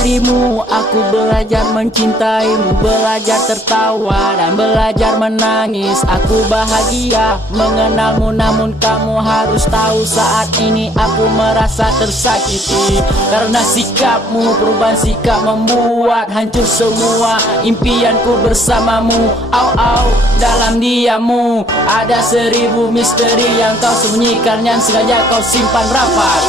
darimu aku belajar mencintaimu, belajar tertawa dan belajar menangis. Aku bahagia mengenalmu, namun kamu harus tahu saat ini aku merasa tersakiti. Karena sikapmu, perubahan sikap membuat hancur semua impianku bersamamu. Au, dalam diammu ada 1000 misteri yang kau sembunyikan, yang sengaja kau simpan rapat.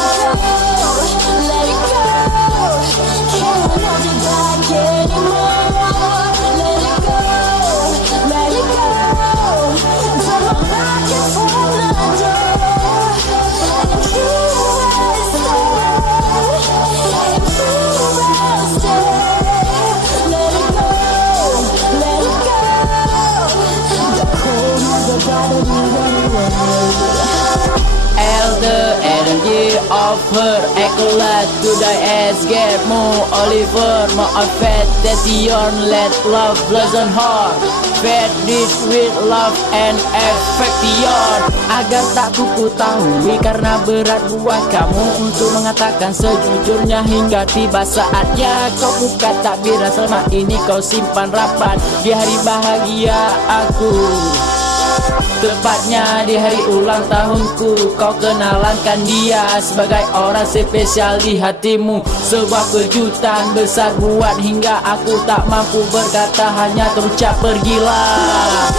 Elder energy of her accolade today as get more Oliver, more fed that beyond let love blossom heart, fed it with love and effect beyond. Agar tak ku tahu karena berat buat kamu untuk mengatakan sejujurnya, hingga tiba saatnya kau buka takbir dan selama ini kau simpan rapat di hari bahagia aku. Tepatnya di hari ulang tahunku, kau kenalankan dia sebagai orang spesial di hatimu. Sebuah kejutan besar buat hingga aku tak mampu berkata, hanya terucap pergilah.